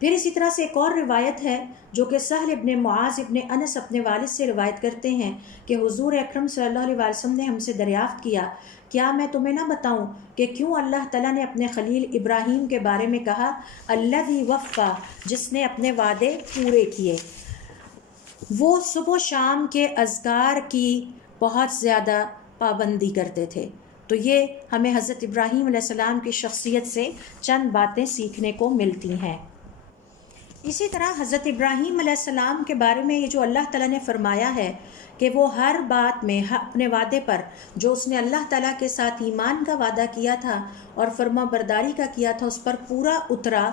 پھر اسی طرح سے ایک اور روایت ہے جو کہ سہل ابن معاذ ابن انس اپنے والد سے روایت کرتے ہیں کہ حضور اکرم صلی اللہ علیہ وسلم نے ہم سے دریافت کیا، کیا میں تمہیں نہ بتاؤں کہ کیوں اللہ تعالیٰ نے اپنے خلیل ابراہیم کے بارے میں کہا الذی وفا، جس نے اپنے وعدے پورے کیے۔ وہ صبح و شام کے اذکار کی بہت زیادہ پابندی کرتے تھے۔ تو یہ ہمیں حضرت ابراہیم علیہ السلام کی شخصیت سے چند باتیں سیکھنے کو ملتی ہیں۔ اسی طرح حضرت ابراہیم علیہ السلام کے بارے میں یہ جو اللہ تعالیٰ نے فرمایا ہے کہ وہ ہر بات میں اپنے وعدے پر جو اس نے اللہ تعالیٰ کے ساتھ ایمان کا وعدہ کیا تھا اور فرما برداری کا کیا تھا اس پر پورا اترا۔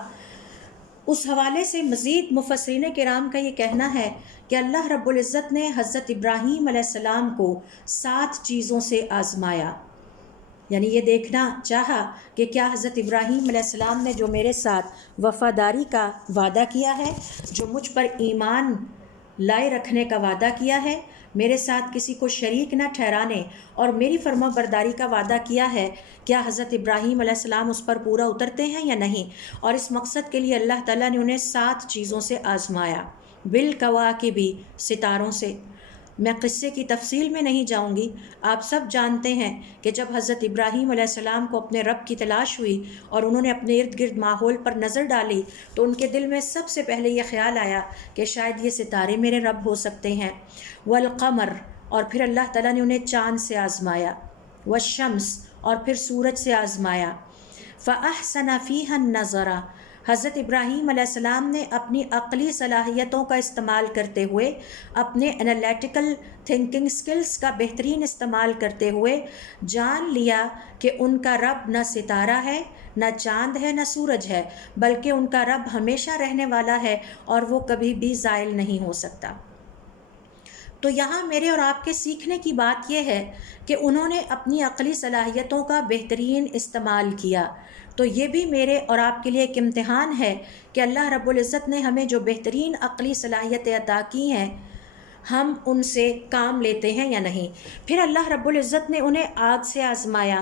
اس حوالے سے مزید مفسرین کرام کا یہ کہنا ہے کہ اللہ رب العزت نے حضرت ابراہیم علیہ السلام کو 7 چیزوں سے آزمایا، یعنی یہ دیکھنا چاہا کہ کیا حضرت ابراہیم علیہ السلام نے جو میرے ساتھ وفاداری کا وعدہ کیا ہے، جو مجھ پر ایمان لائے رکھنے کا وعدہ کیا ہے، میرے ساتھ کسی کو شریک نہ ٹھہرانے اور میری فرما برداری کا وعدہ کیا ہے، کیا حضرت ابراہیم علیہ السلام اس پر پورا اترتے ہیں یا نہیں۔ اور اس مقصد کے لیے اللہ تعالیٰ نے انہیں 7 چیزوں سے آزمایا، بالکواکب، ستاروں سے۔ میں قصے کی تفصیل میں نہیں جاؤں گی، آپ سب جانتے ہیں کہ جب حضرت ابراہیم علیہ السلام کو اپنے رب کی تلاش ہوئی اور انہوں نے اپنے ارد گرد ماحول پر نظر ڈالی تو ان کے دل میں سب سے پہلے یہ خیال آیا کہ شاید یہ ستارے میرے رب ہو سکتے ہیں۔ والقمر، اور پھر اللہ تعالیٰ نے انہیں چاند سے آزمایا، والشمس، اور پھر سورج سے آزمایا۔ فأحسن فیہا النظر، حضرت ابراہیم علیہ السلام نے اپنی عقلی صلاحیتوں کا استعمال کرتے ہوئے، اپنے انالیٹیکل تھنکنگ سکلز کا بہترین استعمال کرتے ہوئے جان لیا کہ ان کا رب نہ ستارہ ہے، نہ چاند ہے، نہ سورج ہے، بلکہ ان کا رب ہمیشہ رہنے والا ہے اور وہ کبھی بھی زائل نہیں ہو سکتا۔ تو یہاں میرے اور آپ کے سیکھنے کی بات یہ ہے کہ انہوں نے اپنی عقلی صلاحیتوں کا بہترین استعمال کیا۔ تو یہ بھی میرے اور آپ کے لیے ایک امتحان ہے کہ اللہ رب العزت نے ہمیں جو بہترین عقلی صلاحیتیں عطا کی ہیں، ہم ان سے کام لیتے ہیں یا نہیں۔ پھر اللہ رب العزت نے انہیں آگ سے آزمایا۔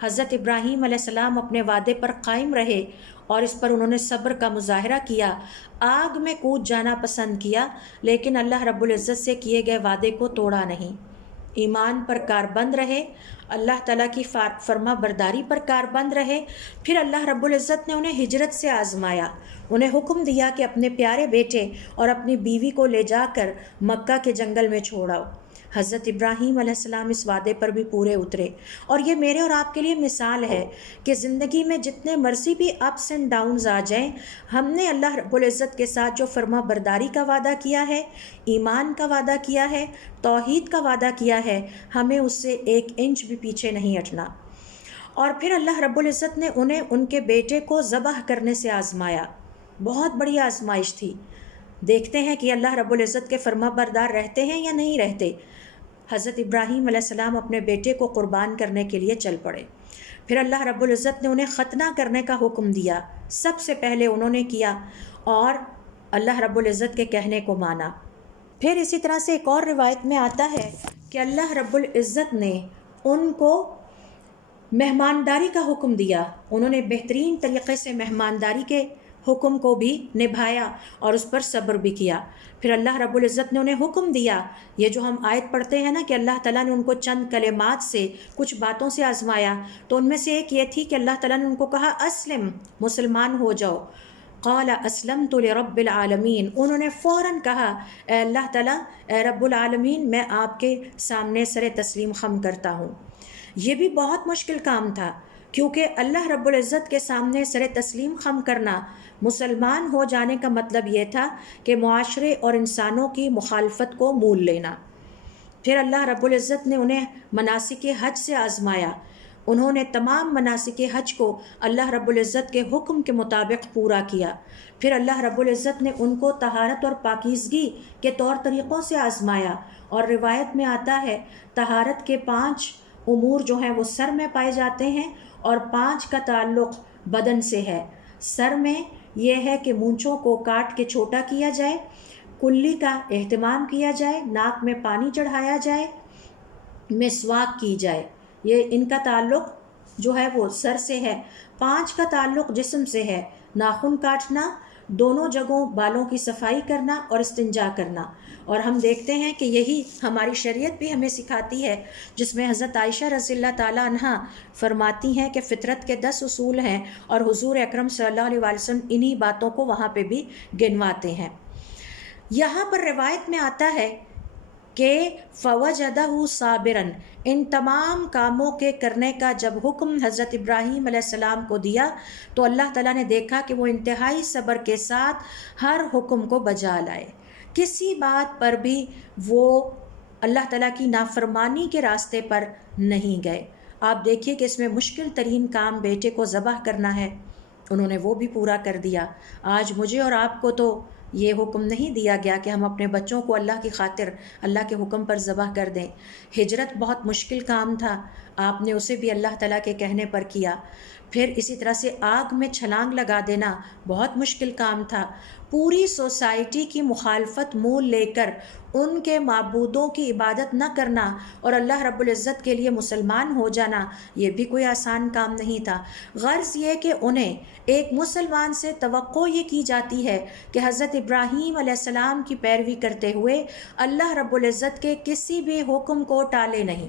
حضرت ابراہیم علیہ السلام اپنے وعدے پر قائم رہے اور اس پر انہوں نے صبر کا مظاہرہ کیا، آگ میں کود جانا پسند کیا، لیکن اللہ رب العزت سے کیے گئے وعدے کو توڑا نہیں، ایمان پر کاربند رہے، اللہ تعالیٰ کی فرما برداری پر کاربند رہے۔ پھر اللہ رب العزت نے انہیں ہجرت سے آزمایا، انہیں حکم دیا کہ اپنے پیارے بیٹے اور اپنی بیوی کو لے جا کر مکہ کے جنگل میں چھوڑاؤ۔ حضرت ابراہیم علیہ السلام اس وعدے پر بھی پورے اترے، اور یہ میرے اور آپ کے لیے مثال ہے کہ زندگی میں جتنے مرضی بھی اپس اینڈ ڈاؤنز آ جائیں، ہم نے اللہ رب العزت کے ساتھ جو فرما برداری کا وعدہ کیا ہے، ایمان کا وعدہ کیا ہے، توحید کا وعدہ کیا ہے، ہمیں اس سے 1 انچ بھی پیچھے نہیں ہٹنا۔ اور پھر اللہ رب العزت نے انہیں ان کے بیٹے کو ذبح کرنے سے آزمایا، بہت بڑی آزمائش تھی۔ دیکھتے ہیں کہ اللہ رب العزت کے فرما بردار رہتے ہیں یا نہیں رہتے۔ حضرت ابراہیم علیہ السلام اپنے بیٹے کو قربان کرنے کے لیے چل پڑے۔ پھر اللہ رب العزت نے انہیں ختنہ کرنے کا حکم دیا، سب سے پہلے انہوں نے کیا اور اللہ رب العزت کے کہنے کو مانا۔ پھر اسی طرح سے ایک اور روایت میں آتا ہے کہ اللہ رب العزت نے ان کو مہمانداری کا حکم دیا، انہوں نے بہترین طریقے سے مہمانداری کے حکم کو بھی نبھایا اور اس پر صبر بھی کیا۔ پھر اللہ رب العزت نے انہیں حکم دیا، یہ جو ہم آیت پڑھتے ہیں نا کہ اللہ تعالیٰ نے ان کو چند کلمات سے، کچھ باتوں سے آزمایا، تو ان میں سے ایک یہ تھی کہ اللہ تعالیٰ نے ان کو کہا اسلم، مسلمان ہو جاؤ۔ قال اسلمت لرب العالمین، انہوں نے فوراً کہا اے اللہ تعالیٰ، اے رب العالمین، میں آپ کے سامنے سر تسلیم خم کرتا ہوں۔ یہ بھی بہت مشکل کام تھا، کیونکہ اللہ رب العزت کے سامنے سر تسلیم خم کرنا، مسلمان ہو جانے کا مطلب یہ تھا کہ معاشرے اور انسانوں کی مخالفت کو مول لینا۔ پھر اللہ رب العزت نے انہیں مناسک حج سے آزمایا، انہوں نے تمام مناسک حج کو اللہ رب العزت کے حکم کے مطابق پورا کیا۔ پھر اللہ رب العزت نے ان کو طہارت اور پاکیزگی کے طور طریقوں سے آزمایا، اور روایت میں آتا ہے طہارت کے 5 امور جو ہیں وہ سر میں پائے جاتے ہیں، اور 5 کا تعلق بدن سے ہے۔ سر میں یہ ہے کہ مونچھوں کو کاٹ کے چھوٹا کیا جائے، کلی کا اہتمام کیا جائے، ناک میں پانی چڑھایا جائے، مسواک کی جائے، یہ ان کا تعلق جو ہے وہ سر سے ہے۔ 5 کا تعلق جسم سے ہے، ناخن کاٹنا، دونوں جگہوں بالوں کی صفائی کرنا اور استنجا کرنا۔ اور ہم دیکھتے ہیں کہ یہی ہماری شریعت بھی ہمیں سکھاتی ہے، جس میں حضرت عائشہ رضی اللہ تعالیٰ عنہ فرماتی ہیں کہ فطرت کے 10 اصول ہیں، اور حضور اکرم صلی اللہ علیہ وسلم انہی باتوں کو وہاں پہ بھی گنواتے ہیں۔ یہاں پر روایت میں آتا ہے کہ فَوَجَدَهُ صَابِرًا، ان تمام کاموں کے کرنے کا جب حکم حضرت ابراہیم علیہ السلام کو دیا تو اللہ تعالیٰ نے دیکھا کہ وہ انتہائی صبر کے ساتھ ہر حکم کو بجا لائے، کسی بات پر بھی وہ اللہ تعالیٰ کی نافرمانی کے راستے پر نہیں گئے۔ آپ دیکھیے کہ اس میں مشکل ترین کام بیٹے کو ذبح کرنا ہے، انہوں نے وہ بھی پورا کر دیا۔ آج مجھے اور آپ کو تو یہ حکم نہیں دیا گیا کہ ہم اپنے بچوں کو اللہ کی خاطر اللہ کے حکم پر ذبح کر دیں۔ ہجرت بہت مشکل کام تھا، آپ نے اسے بھی اللہ تعالیٰ کے کہنے پر کیا۔ پھر اسی طرح سے آگ میں چھلانگ لگا دینا بہت مشکل کام تھا۔ پوری سوسائٹی کی مخالفت مول لے کر ان کے معبودوں کی عبادت نہ کرنا اور اللہ رب العزت کے لیے مسلمان ہو جانا، یہ بھی کوئی آسان کام نہیں تھا۔ غرض یہ کہ انہیں ایک مسلمان سے توقع یہ کی جاتی ہے کہ حضرت ابراہیم علیہ السلام کی پیروی کرتے ہوئے اللہ رب العزت کے کسی بھی حکم کو ٹالے نہیں،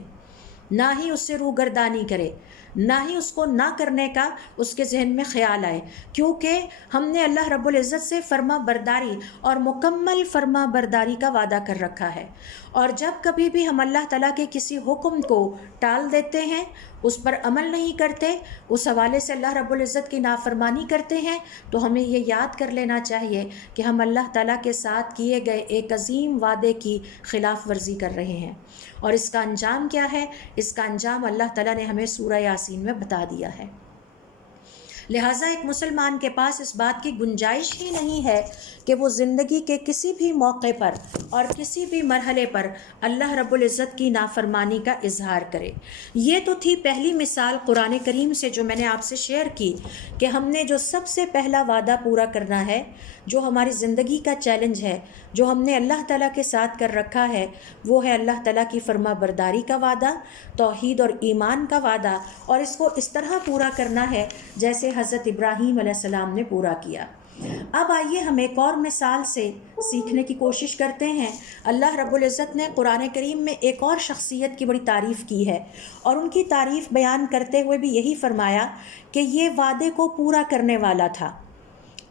نہ ہی اس سے روگردانی کرے، نہ ہی اس کو نہ کرنے کا اس کے ذہن میں خیال آئے، کیونکہ ہم نے اللہ رب العزت سے فرما برداری اور مکمل فرما برداری کا وعدہ کر رکھا ہے۔ اور جب کبھی بھی ہم اللہ تعالیٰ کے کسی حکم کو ٹال دیتے ہیں، اس پر عمل نہیں کرتے، اس حوالے سے اللہ رب العزت کی نافرمانی کرتے ہیں، تو ہمیں یہ یاد کر لینا چاہیے کہ ہم اللہ تعالیٰ کے ساتھ کیے گئے ایک عظیم وعدے کی خلاف ورزی کر رہے ہیں۔ اور اس کا انجام کیا ہے؟ اس کا انجام اللہ تعالیٰ نے ہمیں سورہ یاسین میں بتا دیا ہے۔ لہٰذا ایک مسلمان کے پاس اس بات کی گنجائش ہی نہیں ہے کہ وہ زندگی کے کسی بھی موقع پر اور کسی بھی مرحلے پر اللہ رب العزت کی نافرمانی کا اظہار کرے۔ یہ تو تھی پہلی مثال قرآن کریم سے جو میں نے آپ سے شیئر کی کہ ہم نے جو سب سے پہلا وعدہ پورا کرنا ہے، جو ہماری زندگی کا چیلنج ہے، جو ہم نے اللہ تعالیٰ کے ساتھ کر رکھا ہے، وہ ہے اللہ تعالیٰ کی فرما برداری کا وعدہ، توحید اور ایمان کا وعدہ، اور اس کو اس طرح پورا کرنا ہے جیسے حضرت ابراہیم علیہ السلام نے پورا کیا۔ اب آئیے ہم ایک اور مثال سے سیکھنے کی کوشش کرتے ہیں۔ اللہ رب العزت نے قرآن کریم میں ایک اور شخصیت کی بڑی تعریف کی ہے، اور ان کی تعریف بیان کرتے ہوئے بھی یہی فرمایا کہ یہ وعدے کو پورا کرنے والا تھا۔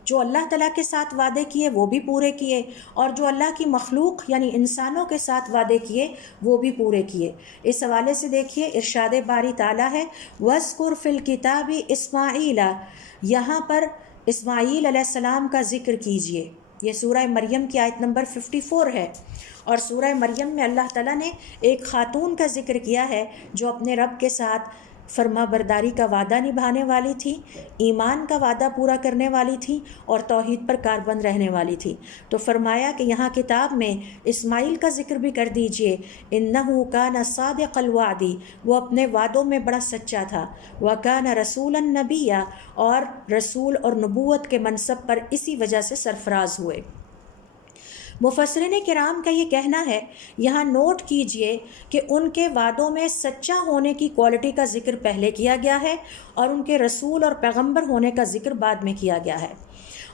جو اللہ تعالیٰ کے ساتھ وعدے کیے وہ بھی پورے کیے، اور جو اللہ کی مخلوق یعنی انسانوں کے ساتھ وعدے کیے وہ بھی پورے کیے۔ اس حوالے سے دیکھیے ارشاد باری تعالیٰ ہے وَاذْكُرْ فِي الْكِتَابِ إِسْمَاعِيلَ، یہاں پر اسماعیل علیہ السلام کا ذکر کیجئے۔ یہ سورہ مریم کی آیت نمبر 54 ہے، اور سورہ مریم میں اللہ تعالیٰ نے ایک خاتون کا ذکر کیا ہے جو اپنے رب کے ساتھ فرما برداری کا وعدہ نبھانے والی تھی، ایمان کا وعدہ پورا کرنے والی تھی، اور توحید پر کاربند رہنے والی تھی۔ تو فرمایا کہ یہاں کتاب میں اسماعیل کا ذکر بھی کر دیجئے، انہو کان صادق الوعد، وہ اپنے وعدوں میں بڑا سچا تھا، وکان رسولا نبیا، اور رسول اور نبوت کے منصب پر اسی وجہ سے سرفراز ہوئے۔ مفسرین کرام کا یہ کہنا ہے، یہاں نوٹ کیجئے کہ ان کے وعدوں میں سچا ہونے کی کوالٹی کا ذکر پہلے کیا گیا ہے، اور ان کے رسول اور پیغمبر ہونے کا ذکر بعد میں کیا گیا ہے۔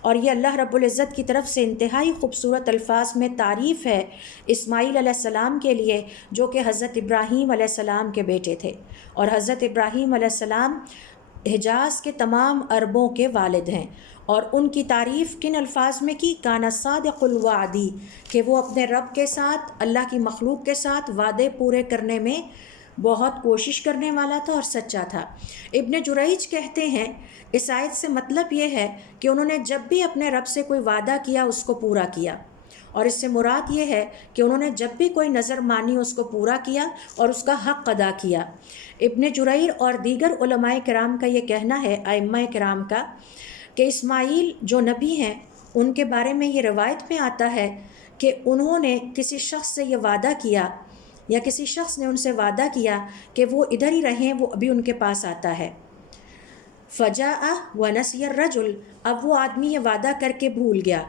اور یہ اللہ رب العزت کی طرف سے انتہائی خوبصورت الفاظ میں تعریف ہے اسماعیل علیہ السلام کے لیے، جو کہ حضرت ابراہیم علیہ السلام کے بیٹے تھے، اور حضرت ابراہیم علیہ السلام حجاز کے تمام عربوں کے والد ہیں۔ اور ان کی تعریف کن الفاظ میں کی؟ کانا صادق الوعدی، کہ وہ اپنے رب کے ساتھ، اللہ کی مخلوق کے ساتھ وعدے پورے کرنے میں بہت کوشش کرنے والا تھا اور سچا تھا۔ ابن جریج کہتے ہیں اس آیت سے مطلب یہ ہے کہ انہوں نے جب بھی اپنے رب سے کوئی وعدہ کیا اس کو پورا کیا، اور اس سے مراد یہ ہے کہ انہوں نے جب بھی کوئی نظر مانی اس کو پورا کیا اور اس کا حق ادا کیا۔ ابن جریر اور دیگر علماء کرام کا یہ کہنا ہے، ائمہ کرام کا، کہ اسماعیل جو نبی ہیں ان کے بارے میں یہ روایت میں آتا ہے کہ انہوں نے کسی شخص سے یہ وعدہ کیا، یا کسی شخص نے ان سے وعدہ کیا کہ وہ ادھر ہی رہیں، وہ ابھی ان کے پاس آتا ہے۔ فجاء ونسی الرجل، اب وہ آدمی یہ وعدہ کر کے بھول گیا۔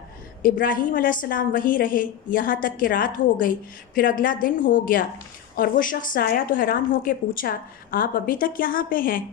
ابراہیم علیہ السلام وہیں رہے یہاں تک کہ رات ہو گئی، پھر اگلا دن ہو گیا، اور وہ شخص آیا تو حیران ہو کے پوچھا آپ ابھی تک یہاں پہ ہیں؟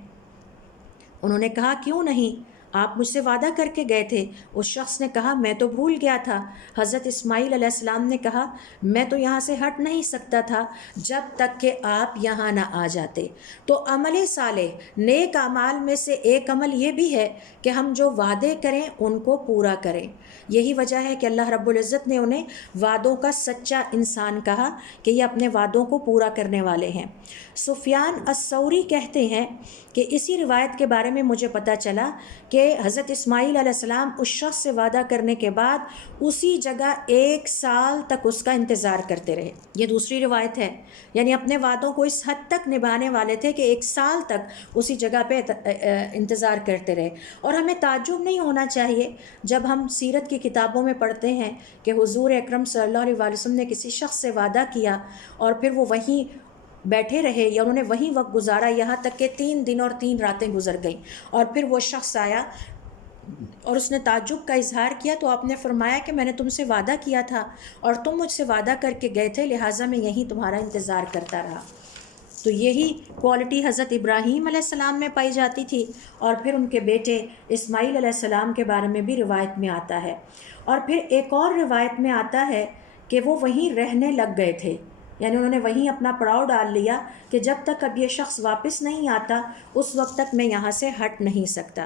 انہوں نے کہا کیوں نہیں، آپ مجھ سے وعدہ کر کے گئے تھے۔ اس شخص نے کہا میں تو بھول گیا تھا۔ حضرت اسماعیل علیہ السلام نے کہا میں تو یہاں سے ہٹ نہیں سکتا تھا جب تک کہ آپ یہاں نہ آ جاتے۔ تو عمل صالح، نیک اعمال میں سے ایک عمل یہ بھی ہے کہ ہم جو وعدے کریں ان کو پورا کریں۔ یہی وجہ ہے کہ اللہ رب العزت نے انہیں وعدوں کا سچا انسان کہا کہ یہ اپنے وعدوں کو پورا کرنے والے ہیں۔ سفیان الثوری کہتے ہیں کہ اسی روایت کے بارے میں مجھے پتہ چلا کہ حضرت اسماعیل علیہ السلام اس شخص سے وعدہ کرنے کے بعد اسی جگہ 1 سال تک اس کا انتظار کرتے رہے۔ یہ دوسری روایت ہے، یعنی اپنے وعدوں کو اس حد تک نبھانے والے تھے کہ 1 سال تک اسی جگہ پہ انتظار کرتے رہے۔ اور ہمیں تعجب نہیں ہونا چاہیے جب ہم سیرت کی کتابوں میں پڑھتے ہیں کہ حضور اکرم صلی اللہ علیہ وسلم نے کسی شخص سے وعدہ کیا اور پھر وہ وہیں بیٹھے رہے یا انہوں نے وہیں وقت گزارا، یہاں تک کہ 3 دن اور 3 راتیں گزر گئیں، اور پھر وہ شخص آیا اور اس نے تعجب کا اظہار کیا تو آپ نے فرمایا کہ میں نے تم سے وعدہ کیا تھا اور تم مجھ سے وعدہ کر کے گئے تھے، لہٰذا میں یہیں تمہارا انتظار کرتا رہا۔ تو یہی کوالٹی حضرت ابراہیم علیہ السلام میں پائی جاتی تھی، اور پھر ان کے بیٹے اسماعیل علیہ السلام کے بارے میں بھی روایت میں آتا ہے۔ اور پھر ایک اور روایت میں آتا ہے کہ وہ وہیں رہنے لگ گئے تھے، یعنی انہوں نے وہیں اپنا پڑاؤ ڈال لیا کہ جب تک اب یہ شخص واپس نہیں آتا اس وقت تک میں یہاں سے ہٹ نہیں سکتا۔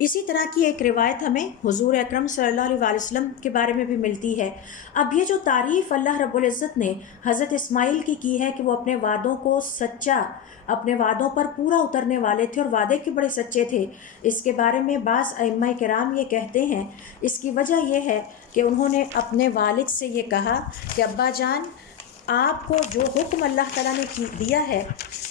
اسی طرح کی ایک روایت ہمیں حضور اکرم صلی اللہ علیہ وسلم کے بارے میں بھی ملتی ہے۔ اب یہ جو تعریف اللہ رب العزت نے حضرت اسماعیل کی ہے کہ وہ اپنے وعدوں کو سچا، اپنے وعدوں پر پورا اترنے والے تھے اور وعدے کے بڑے سچے تھے، اس کے بارے میں بعض ائمہ کرام یہ کہتے ہیں اس کی وجہ یہ ہے کہ انہوں نے اپنے والد سے یہ کہا کہ ابا جان، آپ کو جو حکم اللہ تعالیٰ نے دیا ہے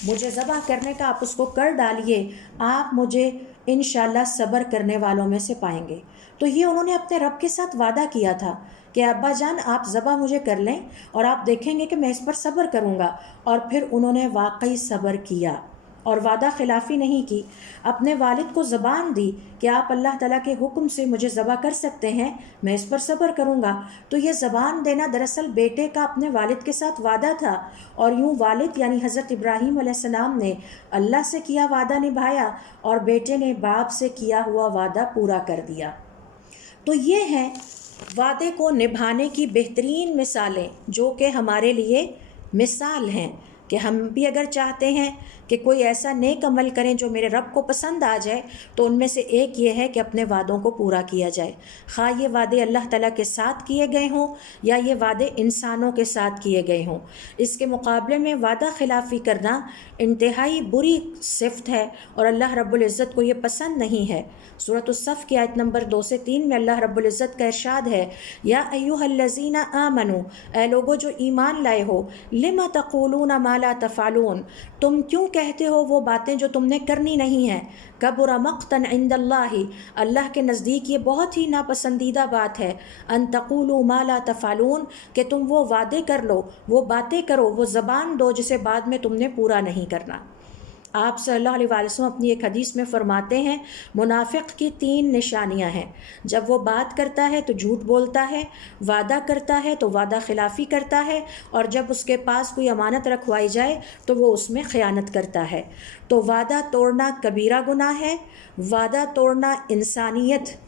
مجھے ذبح کرنے کا، آپ اس کو کر ڈالیے، آپ مجھے انشاءاللہ صبر کرنے والوں میں سے پائیں گے۔ تو یہ انہوں نے اپنے رب کے ساتھ وعدہ کیا تھا کہ ابا جان آپ ذبح مجھے کر لیں اور آپ دیکھیں گے کہ میں اس پر صبر کروں گا، اور پھر انہوں نے واقعی صبر کیا اور وعدہ خلافی نہیں کی، اپنے والد کو زبان دی کہ آپ اللہ تعالیٰ کے حکم سے مجھے ذبح کر سکتے ہیں، میں اس پر صبر کروں گا۔ تو یہ زبان دینا دراصل بیٹے کا اپنے والد کے ساتھ وعدہ تھا، اور یوں والد یعنی حضرت ابراہیم علیہ السلام نے اللہ سے کیا وعدہ نبھایا اور بیٹے نے باپ سے کیا ہوا وعدہ پورا کر دیا۔ تو یہ ہیں وعدے کو نبھانے کی بہترین مثالیں جو کہ ہمارے لیے مثال ہیں کہ ہم بھی اگر چاہتے ہیں کہ کوئی ایسا نیک عمل کریں جو میرے رب کو پسند آ جائے تو ان میں سے ایک یہ ہے کہ اپنے وعدوں کو پورا کیا جائے، خواہ یہ وعدے اللہ تعالیٰ کے ساتھ کیے گئے ہوں یا یہ وعدے انسانوں کے ساتھ کیے گئے ہوں۔ اس کے مقابلے میں وعدہ خلافی کرنا انتہائی بری صفت ہے اور اللہ رب العزت کو یہ پسند نہیں ہے۔ سورۃ الصف کی آیت نمبر 2 سے 3 میں اللہ رب العزت کا ارشاد ہے، یا ایھا الذین آمنوا، اے لوگو جو ایمان لائے ہو، لم تقولون ما لا تفعلون، تم کیوں کہتے ہو وہ باتیں جو تم نے کرنی نہیں ہیں، کبر مقتا عند اللہ، اللہ کے نزدیک یہ بہت ہی ناپسندیدہ بات ہے، ان تقولوا ما لا تفعلون، کہ تم وہ وعدے کر لو، وہ باتیں کرو، وہ زبان دو جسے بعد میں تم نے پورا نہیں کرنا۔ آپ صلی اللہ علیہ وسلم اپنی ایک حدیث میں فرماتے ہیں منافق کی 3 نشانیاں ہیں، جب وہ بات کرتا ہے تو جھوٹ بولتا ہے، وعدہ کرتا ہے تو وعدہ خلافی کرتا ہے، اور جب اس کے پاس کوئی امانت رکھوائی جائے تو وہ اس میں خیانت کرتا ہے۔ تو وعدہ توڑنا کبیرہ گناہ ہے، وعدہ توڑنا انسانیت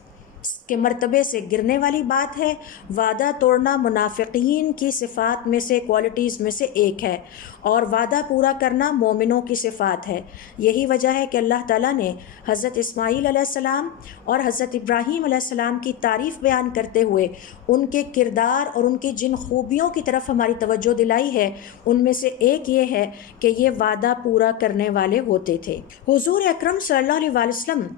کے مرتبے سے گرنے والی بات ہے، وعدہ توڑنا منافقین کی صفات میں سے، کوالٹیز میں سے ایک ہے، اور وعدہ پورا کرنا مومنوں کی صفات ہے۔ یہی وجہ ہے کہ اللہ تعالیٰ نے حضرت اسماعیل علیہ السلام اور حضرت ابراہیم علیہ السلام کی تعریف بیان کرتے ہوئے ان کے کردار اور ان کی جن خوبیوں کی طرف ہماری توجہ دلائی ہے، ان میں سے ایک یہ ہے کہ یہ وعدہ پورا کرنے والے ہوتے تھے۔ حضور اکرم صلی اللہ علیہ وسلم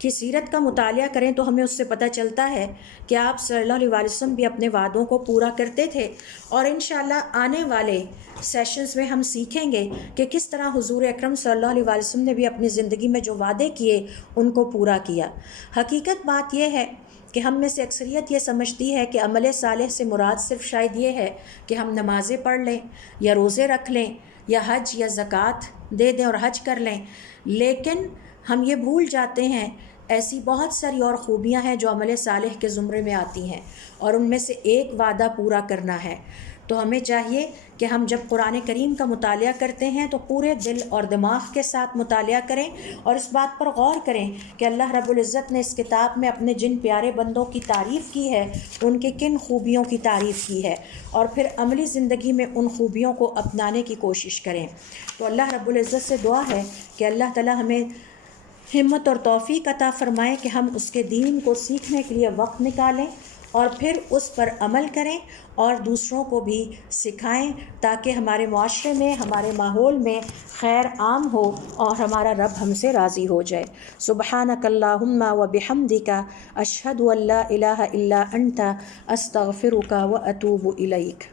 کی سیرت کا مطالعہ کریں تو ہمیں اس سے پتہ چلتا ہے کہ آپ صلی اللہ علیہ وسلم بھی اپنے وعدوں کو پورا کرتے تھے، اور انشاءاللہ آنے والے سیشنز میں ہم سیکھیں گے کہ کس طرح حضور اکرم صلی اللہ علیہ وسلم نے بھی اپنی زندگی میں جو وعدے کیے ان کو پورا کیا۔ حقیقت بات یہ ہے کہ ہم میں سے اکثریت یہ سمجھتی ہے کہ عمل صالح سے مراد صرف شاید یہ ہے کہ ہم نمازیں پڑھ لیں یا روزے رکھ لیں یا حج یا زکوٰۃ دے دیں اور حج کر لیں، لیکن ہم یہ بھول جاتے ہیں ایسی بہت ساری اور خوبیاں ہیں جو عمل صالح کے زمرے میں آتی ہیں، اور ان میں سے ایک وعدہ پورا کرنا ہے۔ تو ہمیں چاہیے کہ ہم جب قرآن کریم کا مطالعہ کرتے ہیں تو پورے دل اور دماغ کے ساتھ مطالعہ کریں اور اس بات پر غور کریں کہ اللہ رب العزت نے اس کتاب میں اپنے جن پیارے بندوں کی تعریف کی ہے ان کے کن خوبیوں کی تعریف کی ہے، اور پھر عملی زندگی میں ان خوبیوں کو اپنانے کی کوشش کریں۔ تو اللہ رب العزت سے دعا ہے کہ اللہ تعالی ہمیں ہمت اور توفیق عطا فرمائے کہ ہم اس کے دین کو سیکھنے کے لیے وقت نکالیں اور پھر اس پر عمل کریں اور دوسروں کو بھی سکھائیں، تاکہ ہمارے معاشرے میں، ہمارے ماحول میں خیر عام ہو اور ہمارا رب ہم سے راضی ہو جائے۔ سبحانک اللہم و بحمدک، اشہد ان لا الہ الا انت، استغفرک و اتوب الیک۔